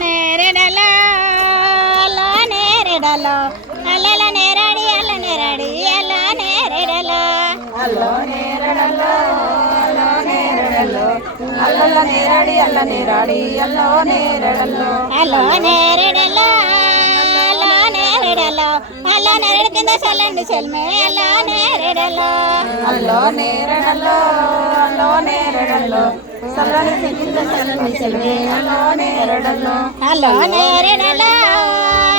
నేరేడలో అల్లో నేరేడలో అల్లల నేరాడి అల్ల నేరాడి అల్ల నేరేడలో అల్లో నేరడల్లో అల్లో నేరడల్లో అల్లల్ల నేరాడి అల్ల నేరాడి అల్లో నేరడల్లో అల్లో నేరేడలో అల్లో నేరేడలో అల్ల నేరేడు కింద చల్లండి చెల్మే అల్ల నేరేడలో అల్లో నేరడల్లో అల్లో నేరడల్లో సల్లని కింద సల్లని చెల్మే అల్లో నేరడల్లో అల్లో నేరేడలో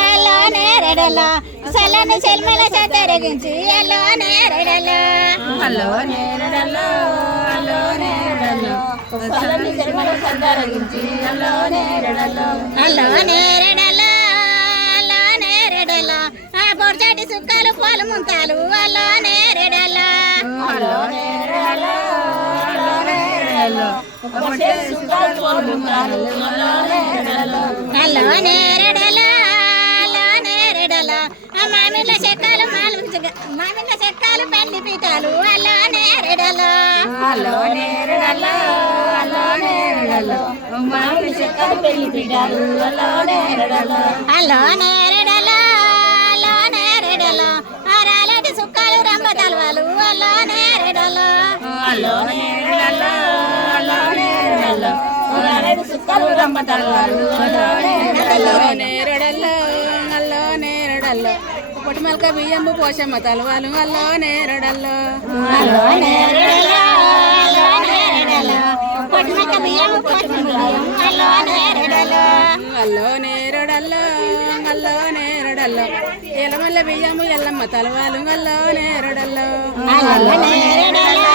అల్లో నేరేడలో చల్లని చెల్మల చెద్దరగించి అల్లో నేరేడలో అల్లో నేరడల్లో అల్లో నేరడల్లో సల్లని చెల్మల సద్దరగించి అల్లో నేరడల్లో అల్లో నేరేడలో అల్లో నేరేడలో ఆ పొడిచాటి సుక్కలు పాలు ముంతాలు అల్లో నేరేడలో అల్లో నేరడల్లో అల్లో నేరడల్లో ఒకటే సుఖాలు కోరుకుంటారు అల్లో నేరడల్లో అల్లో నేరేడలో అల్లో నేరేడలో ఆ మామిళ్ళ చెక్కలు మామిళ్ళ చెక్కలు పెళ్లి పీఠాలు అల్లో నేరేడలో అల్లో నేరడల్లో అల్లో నేరడల్లో మామిడి చెక్కలు పెళ్లి పీఠాలు అల్లో నేరడల్లో అల్లో నేరేడలో అల్లో నేరేడలో ఆ రాలేటి సుక్కలు రంబ తలవాలు అల్లో నేరేడలో అల్లో నేరడల్లో అల్లో నేరడల్లో రెండు సుక్కలు రమ్మ తలవారు అల్లో నేరడల్లో నేరడల్లో అల్లో నేరడల్లో పొటిమలక బియ్యము పోషమ్మ తలవాలు అల్లో నేరడల్లో అల్లో నేరేడలో అల్లో నేరేడలో పొట్టిమక్క బియ్యం పొట్టిమ బియ్యం అల్లో నేరేడలో అల్లో నేరడల్లో అల్లో నేరడల్లో ఎలమల్ల బియ్యము ఎల్లమ్మ తలవాలు అల్లో నేరడల్లో అల్లో నేరేడలో